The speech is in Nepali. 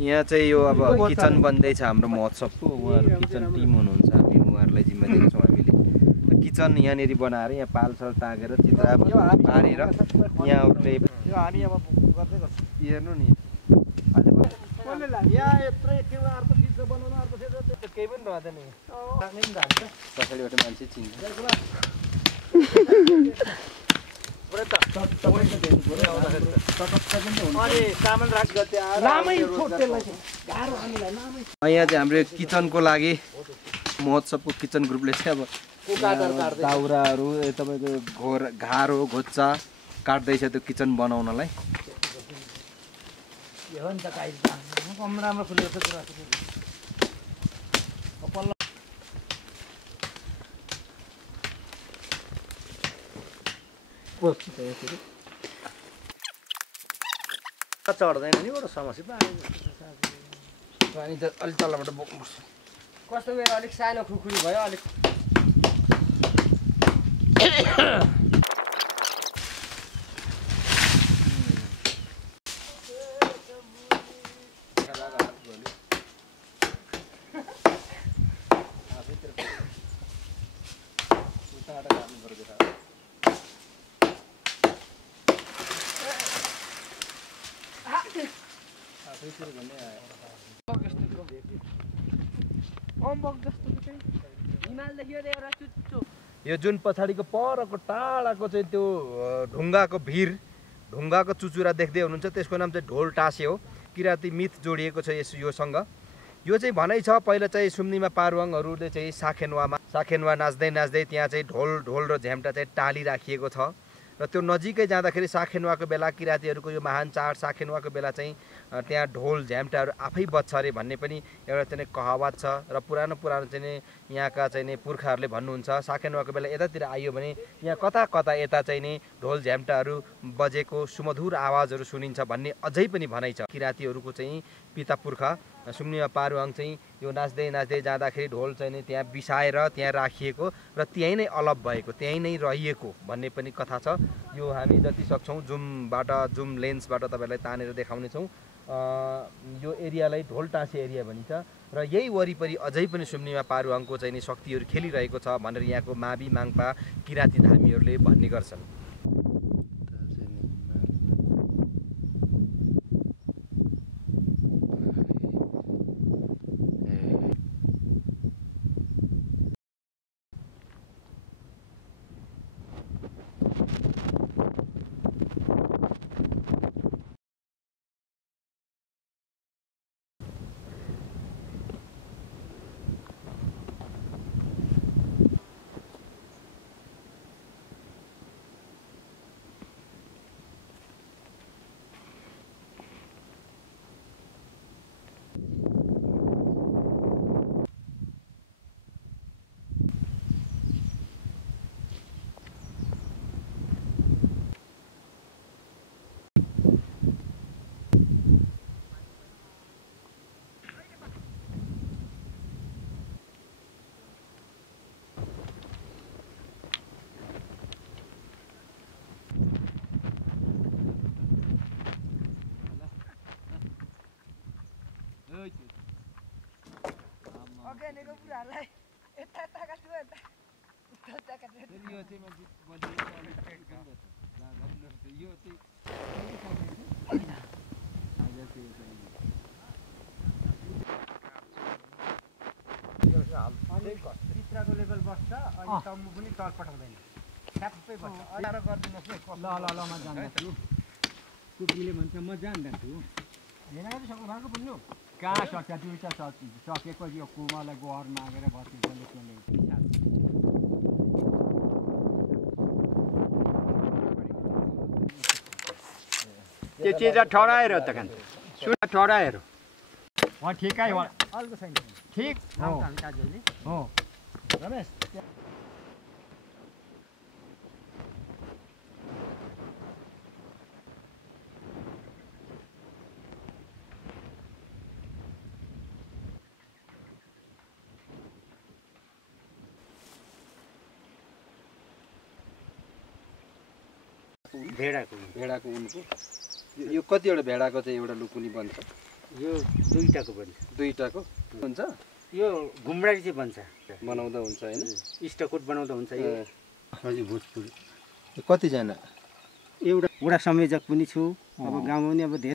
यहाँ चाहिँ यो अब किचन बन्दैछ हाम्रो महोत्सवको उहाँहरू किचन टिम हुनुहुन्छ हामी उहाँहरूलाई जिम्मा दिएको छौँ हामीले किचन यहाँनिर बनाएर यहाँ पालसाल तागेर चित्र पारेर यहाँहरूले हेर्नु नि यहाँ यत्रै अर्को चिज बनाउनु अर्को केही पनि रहँदैन पछाडिबाट मान्छे चिन्छ यहाँ चाहिँ हाम्रो किचनको लागि महोत्सवको किचन ग्रुपले चाहिँ अब दाउराहरू तपाईँको घारो घोच्चा काट्दैछ त्यो किचन बनाउनलाई चढ्दैन नि एउटा समस्या पानी त अलिक तलबाट बोक्नुपर्छ कस्तो मेरो अलिक सानो खुकुरी भयो अलिक यो जुन पछाडिको परको टाढाको चाहिँ त्यो ढुङ्गाको भिर ढुङ्गाको चुचुरा देख्दै हुनुहुन्छ त्यसको नाम चाहिँ ढोल टासे हो किराँती मिथ जोडिएको छ योसँग यो चाहिँ भनाइ छ पहिला चाहिँ सुम्निमा पारुवाङहरूले चाहिँ साखेनवा नाच्दै नाच्दै त्यहाँ चाहिँ ढोल र झ्याम्टा चाहिँ टाली राखिएको छ र त्यो नजिकै जाँदाखेरि साखेनवाको बेला किराँतीहरूको यो महान चाड साखेनवाको बेला चाहिँ त्यहाँ ढोल झ्याम्टाहरू आफै बज्छ अरे भन्ने पनि एउटा चाहिँ कहावत छ र पुरानो चाहिँ यहाँका चाहिँ पुर्खाहरूले भन्नुहुन्छ साखेनवाको बेला यतातिर आइयो भने यहाँ कता कता यता चाहिँ नि ढोल झ्याम्टाहरू बजेको सुमधुर आवाजहरू सुनिन्छ भन्ने अझै पनि भनाइ छ किराँतीहरूको चाहिँ पिता पुर्खा सुम्निमा पारुवाङ चाहिँ यो नाच्दै नाच्दै जाँदाखेरि ढोल चाहिँ नि त्यहाँ बिसाएर त्यहाँ राखिएको र त्यहीँ नै अलप भएको त्यहीँ नै रहिएको भन्ने पनि कथा छ यो हामी जति सक्छौँ जुम लेन्सबाट तपाईँलाई तानेर देखाउनेछौँ यो एरियालाई ढोल टाँसे एरिया भनिन्छ र यही वरिपरि अझै पनि सुम्निमा पारुवाङको चाहिँ नि शक्तिहरू खेलिरहेको छ भनेर यहाँको मावि माङ्पा किराँती धामीहरूले भन्ने गर्छन् अगाडिको पुरालाई यता ताकाछु यता उता ताकाछु यो चाहिँ मान्छे यो चाहिँ चित्रको लेभल बस्छ अनि तम्बु पनि तल पठाउँदैन ठ्याप्पै बस्छ अलिक गरिदिनुहोस् न ल म जान्छु कुकुरले भन्छ म जान्छु हेरेर सक्नु भएको पुग्नु कहाँ सक्छ दुईवटा सकेको यो कुमालाई गोहर मागेर बस्ने त्यो चिज ठडाएर त खान्छ सुन ठडाएर ठिकै हो अर्को छैन ठिक हो रमेश भेडाको उन भेडाको भेडाको उनको यो कतिवटा भेडाको चाहिँ एउटा लुकुनी बन्छ यो दुईटाको बन्छ दुईटाको हुन्छ यो घुम्राडी चाहिँ बन्छ बनाउँदा हुन्छ होइन इस्टकोट बनाउँदा हुन्छ यो हजुर भोजपुरी कतिजना एउटा संयोजक पनि छु अब गाउँमा पनि अब धेरै